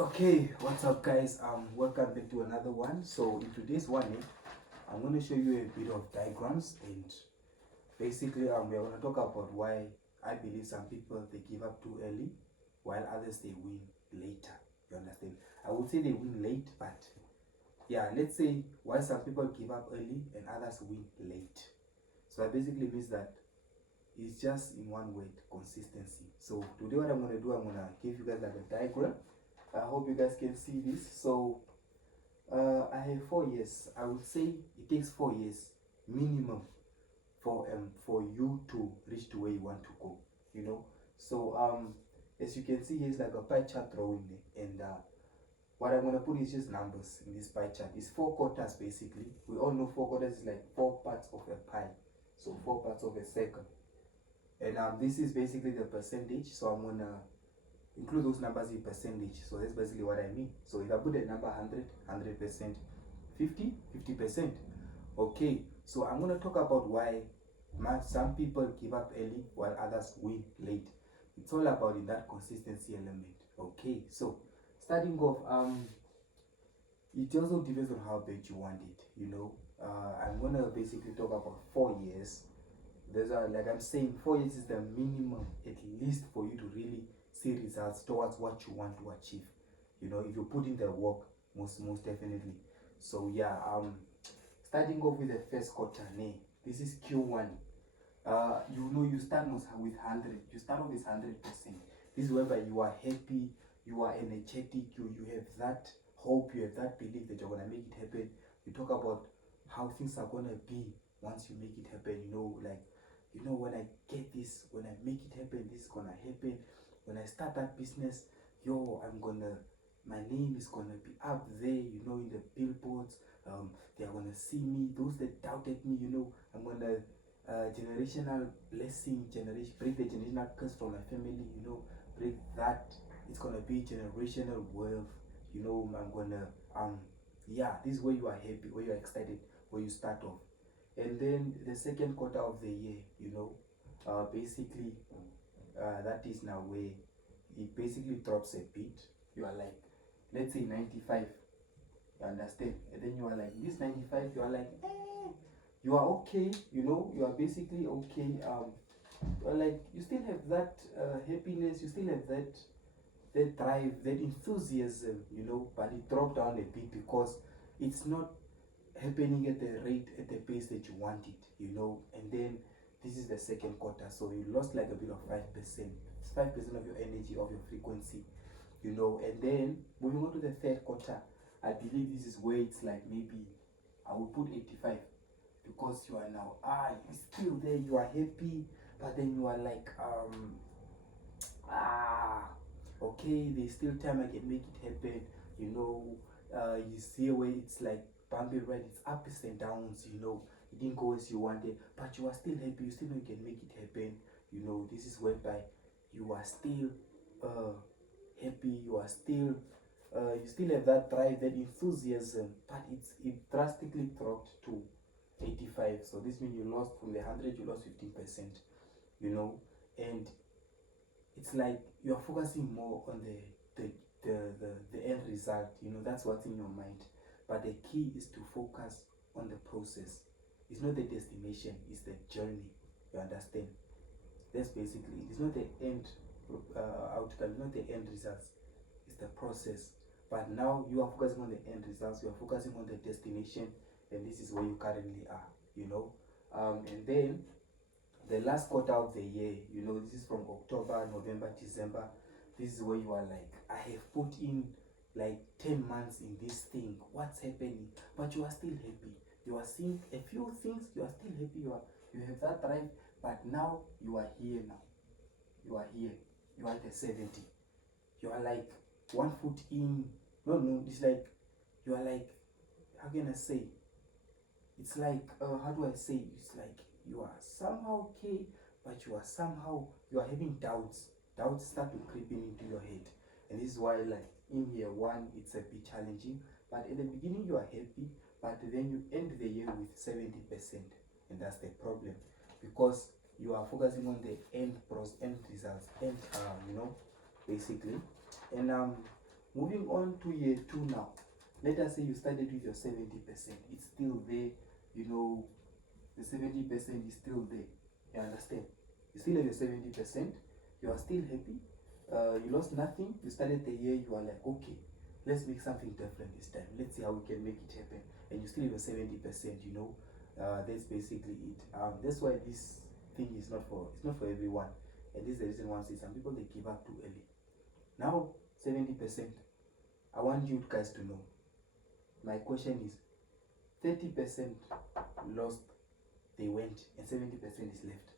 Okay, what's up guys? Welcome back to another one. So in today's one, I'm going to show you a bit of diagrams, and basically we're going to talk about why I believe some people they give up too early while others they win later. You understand? I would say they win late, but yeah, let's say why some people give up early and others win late. So that basically means that it's just in one word, consistency. So today what I'm going to do, I'm going to give you guys like a diagram. I hope you guys can see this. So I have 4 years. I would say it takes 4 years minimum for you to reach to where you want to go. You know. So as you can see, here's like a pie chart drawing there, and what I'm gonna put is just numbers in this pie chart. It's 4 quarters basically. We all know 4 quarters is like 4 parts of a pie, so 4 parts of a circle. And this is basically the percentage. So I'm gonna include those numbers in percentage. So that's basically what I mean. So if I put the number 100, 100%, 50, 50%. Okay, so I'm going to talk about why some people give up early while others win late. It's all about in that consistency element. Okay, so starting off, it also depends on how bad you want it, you know. I'm going to basically talk about 4 years. There's like I'm saying, 4 years is the minimum at least for you to really see results towards what you want to achieve. You know, if you put in the work, most definitely. So yeah, starting off with the first quarter, this is Q1. You know, you start with 100. You start off with 100%. This is whereby you are happy, you are energetic, you have that hope, you have that belief that you're gonna make it happen. You talk about how things are gonna be once you make it happen. You know, like, you know, when I get this, when I make it happen, this is gonna happen. When I start that business, my name is gonna be up there, you know, in the billboards. They are gonna see me. Those that doubted me, you know, I'm gonna generational blessing, break the generational curse from my family, you know, break that. It's gonna be generational wealth, you know. I'm gonna yeah, this is where you are happy, where you are excited, where you start off. And then the second quarter of the year, you know, basically that is now where it basically drops a bit. You are like, let's say 95, you understand, and then you are like this 95, you are like you are okay, you know, you are basically okay. You are like, you still have that happiness, you still have that drive, that enthusiasm, you know, but it dropped down a bit because it's not happening at the rate, at the pace that you want it, you know. And then this is the second quarter, so you lost like a bit of 5%. It's 5% of your energy, of your frequency, you know. And then moving on to the third quarter, I believe this is where it's like, maybe I would put 85, because you are now you're still there, you are happy, but then you are like okay, there's still time, I can make it happen, you know. You see where it's like bumpy ride, it's ups and downs, you know. It didn't go as you wanted, but you are still happy, you still know you can make it happen, you know. This is whereby you are still happy, you are still you still have that drive, that enthusiasm, but it drastically dropped to 85. So this means you lost from the 100, you lost 15%, you know. And it's like you are focusing more on the end result, you know. That's what's in your mind, but the key is to focus on the process. It's not the destination, it's the journey, you understand. That's basically it. It's not the end outcome, not the end results, it's the process. But now you are focusing on the end results, you are focusing on the destination, and this is where you currently are, you know. And then the last quarter of the year, you know, this is from October, November, December. This is where you are like, I have put in like 10 months in this thing, what's happening? But you are still happy, you are seeing a few things, you are still happy, you have that drive. But now you are here, now you are here, you are at the 70, you are like 1 foot in. No, it's like you are like, how can I say, it's like how do I say, it's like you are somehow okay, but you are having doubts. Doubts start to creep into your head, and this is why, like, in year one it's a bit challenging, but at the beginning you are happy, but then you end the year with 70%, and that's the problem, because you are focusing on the end results, you know, basically. And Moving on to year 2 now. Let us say you started with your 70%. It's still there, you know, the 70% is still there. You understand? You still have your 70%. You are still happy. You lost nothing. You started the year. You are like, okay, let's make something different this time. Let's see how we can make it happen. And you still have your 70%. You know, that's basically it. That's why this thing is not for everyone. And this is the reason why I say some people they give up too early. Now 70%. I want you guys to know. My question is 30% lost, they went, and 70% is left.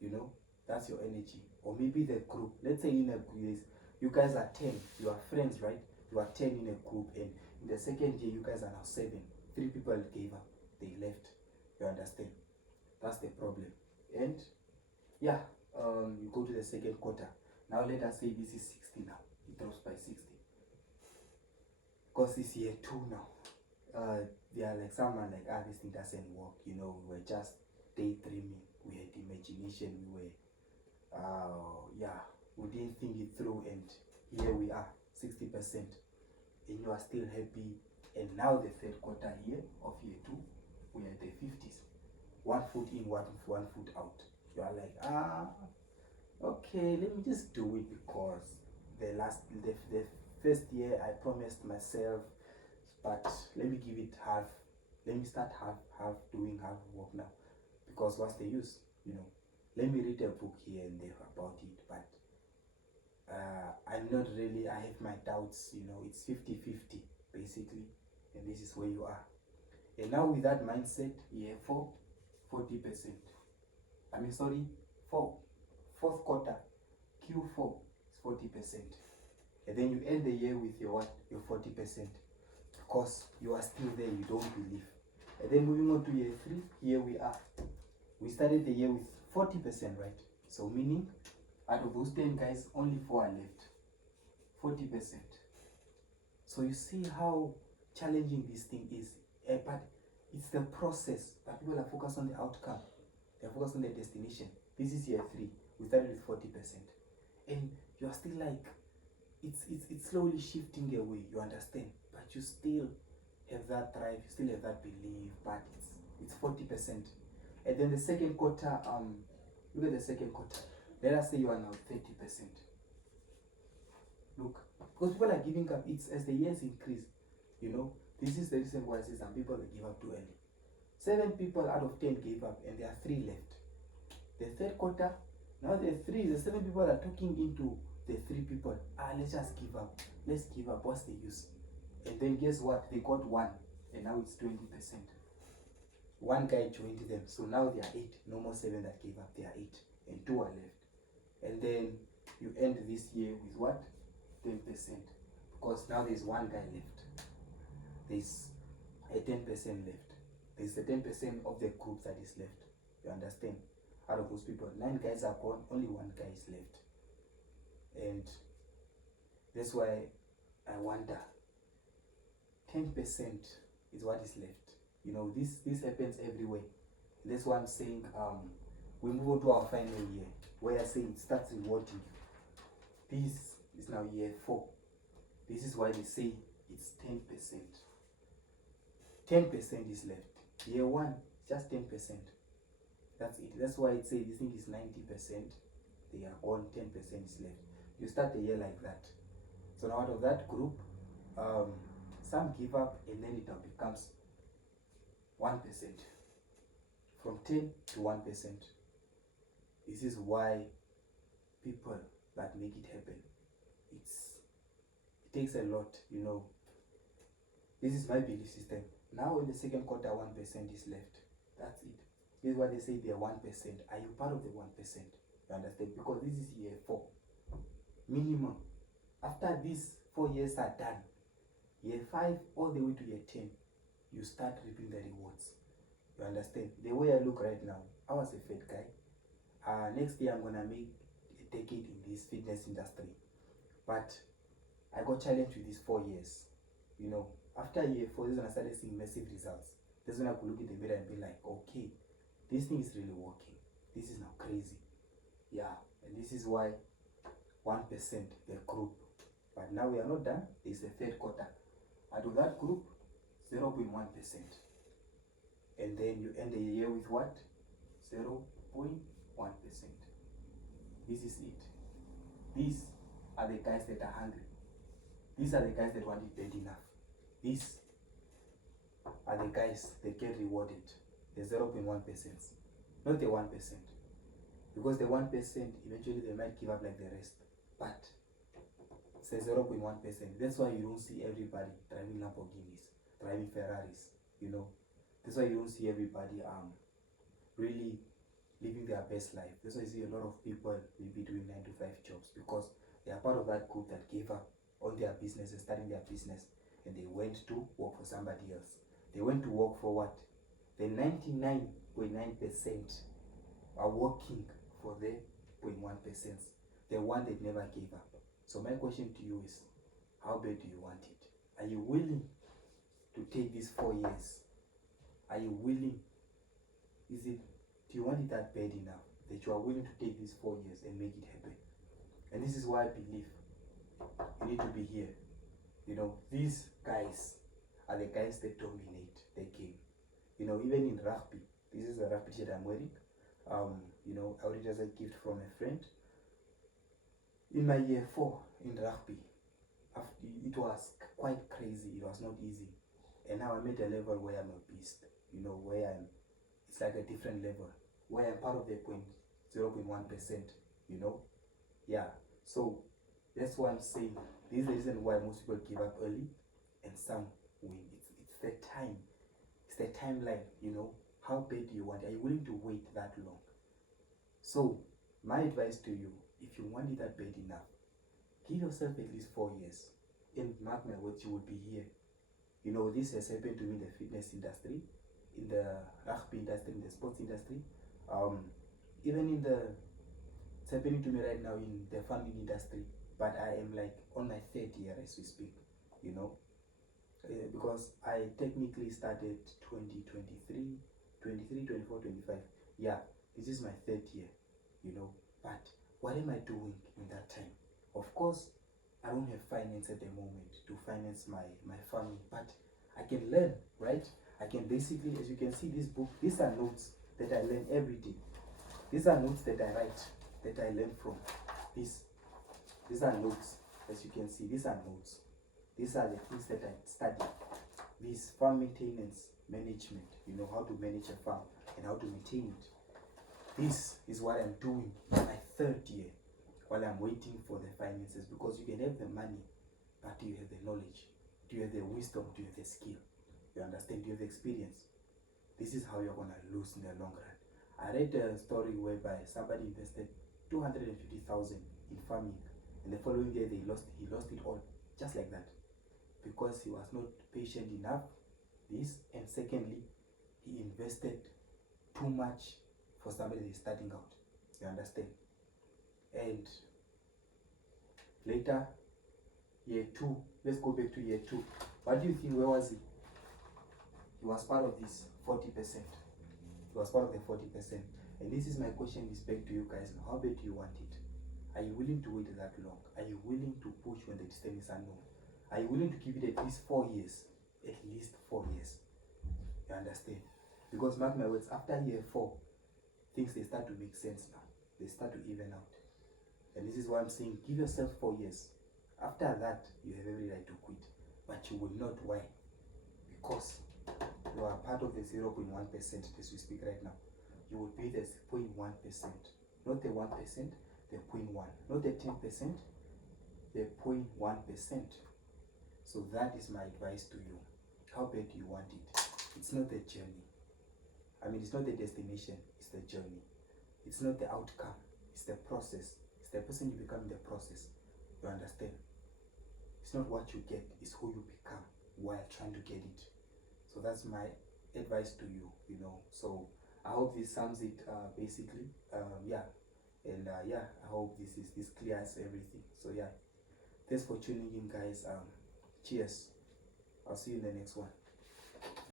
You know, that's your energy. Or maybe the group, let's say in a group, you guys are 10, you are friends, right? You are 10 in a group, and in the second year, you guys are now 7. 3 people gave up, they left. You understand? That's the problem. And yeah, you go to the second quarter. Now let us say this is 60 now. It drops by 60. Because it's year 2 now. They are like someone like, this thing doesn't work. You know, we were just daydreaming. We had imagination. We were, we didn't think it through. And here we are, 60%. And you are still happy. And now the third quarter here of year 2, we are at the 50s. 1 foot in, 1 foot out. You are like, okay, let me just do it because the first year I promised myself, but let me give it half. Let me start half doing half work now, because what's the use, you know? Let me read a book here and there about it, but I'm not really, I have my doubts, you know. It's 50-50 basically, and this is where you are. And now with that mindset, year 4, 40%. I mean, sorry, fourth quarter, Q4 is 40%. And then you end the year with your what? Your 40%. Because you are still there, you don't believe. And then moving on to year 3, here we are. We started the year with 40%, right? So meaning, out of those 10 guys, only 4 are left. 40%. So you see how challenging this thing is. But it's the process. But people are focused on the outcome. They're focused on the destination. This is year 3. We started with 40%. And you're still like, it's slowly shifting away, you understand? But you still have that drive, you still have that belief, but it's 40%. And then the second quarter, look at the second quarter. Let us say you are now 30%. Look, because people are giving up, it's as the years increase, you know. This is the reason why I say some people give up too early. 7 people out of 10 gave up, and there are 3 left. The third quarter, now the 7 people are talking into the 3 people. Let's just give up. Let's give up. What's the use? And then guess what? They got 1, and now it's 20%. 1 guy joined them, so now there are 8. No more 7 that gave up. There are 8, and 2 are left. And then you end this year with what? 10%, because now there's 1 guy left. There's a 10% left. There's a 10% of the group that is left. You understand? Out of those people, 9 guys are gone. Only 1 guy is left. And that's why I wonder, 10% is what is left. You know, this happens everywhere. That's why I'm saying we move on to our final year, where I say it starts rewarding you. This is now year 4. This is why they say it's 10%. 10% is left. Year 1, just 10%. That's it. That's why it says this thing is 90%. They are gone, 10% is left. You start the year like that. So now out of that group, some give up, and then it now becomes 1%. From 10 to 1%. This is why people that make it happen, it takes a lot, you know. This is my belief system. Now in the second quarter, 1% is left. That's it. This is why they say they are 1%. Are you part of the 1%? You understand? Because this is year 4. Minimum. After these 4 years are done, year 5 all the way to year 10, you start reaping the rewards. You understand? The way I look right now, I was a fat guy. Next year I'm gonna make a decade in this fitness industry. But I got challenged with these 4 years. You know, after year 4, this is when I started seeing massive results. This is when I could look in the mirror and be like, okay, this thing is really working. This is now crazy. Yeah, and this is why 1%, the group, But now we are not done. There is a third quarter. Out of that group, 0.1%. And then you end the year with what? 0.1%. This is it. These are the guys that are hungry. These are the guys that want it bad enough. These are the guys that get rewarded. The 0.1%, not the 1%. Because the 1%, eventually they might give up like the rest. But it's the 0.1%. That's why you don't see everybody driving Lamborghinis, driving Ferraris, you know. That's why you don't see everybody really living their best life. That's why you see a lot of people will be doing 9 to 5 jobs, because they are part of that group that gave up on their business and starting their business, and they went to work for somebody else. They went to work for what? The 99.9% are working for the 0.1%, the one that never gave up. So my question to you is, how bad do you want it? Are you willing to take these 4 years? Are you willing? Do you want it that bad enough that you are willing to take these 4 years and make it happen? And this is why I believe you need to be here. You know, these guys are the guys that dominate the game. You know, even in rugby, this is a rugby shirt I'm wearing. You know, I already as a gift from a friend. In my year 4 in rugby, it was quite crazy. It was not easy. And now I'm at a level where I'm a beast. You know, it's like a different level, where I'm part of the 0.1%, you know. Yeah, so that's why I'm saying this is the reason why most people give up early and some win. It's the time, it's the timeline, you know. How bad do you want it? Are you willing to wait that long? So my advice to you, if you want it that bad enough, give yourself at least 4 years, and mark my words, you will be here. You know, this has happened to me in the fitness industry, in the rugby industry, in the sports industry, even it's happening to me right now in the farming industry. But I am like on my 3rd year as we speak, you know, because I technically started 2023, 23, 24, 25. Yeah, this is my 3rd year, you know. But what am I doing in that time? Of course, I don't have finance at the moment to finance my farming, but I can learn, right? I can basically, as you can see, this book, these are notes that I learn every day. These are notes that I write, that I learn from. These are notes, as you can see, these are notes. These are the things that I study. This farm maintenance management, you know, how to manage a farm and how to maintain it. This is what I'm doing in my 3rd year while I'm waiting for the finances, because you can have the money, but do you have the knowledge? Do you have the wisdom? Do you have the skill? You understand? Do you have the experience? This is how you're gonna lose in the long run. I read a story whereby somebody invested 250,000 in farming, and the following year he lost it all, just like that, because he was not patient enough. This, and secondly, he invested too much for somebody that is starting out. You understand? And later, year 2, let's go back to year 2. What do you think? Where was he? He was part of this 40%. He was part of the 40%. And this is my question, is back to you guys. How bad do you want it? Are you willing to wait that long? Are you willing to push when the distance is unknown? Are you willing to give it at least 4 years? At least 4 years. You understand? Because mark my words, after year 4, things they start to make sense now. They start to even out. And this is why I'm saying, give yourself 4 years. After that, you have every right to quit. But you will not. Why? Because you are part of the 0.1% as we speak right now. You will pay the 0.1%, not the 1%, the 0.1, not the 10%, the 0.1%. So that is my advice to you. How bad do you want it? It's not the journey. I mean, it's not the destination, it's the journey. It's not the outcome, it's the process. It's the person you become in the process. You understand? It's not what you get, it's who you become while trying to get it. So that's my advice to you, you know. So I hope this sums it basically. Yeah. And yeah, I hope this clears everything. So yeah, thanks for tuning in, guys. Cheers. I'll see you in the next one.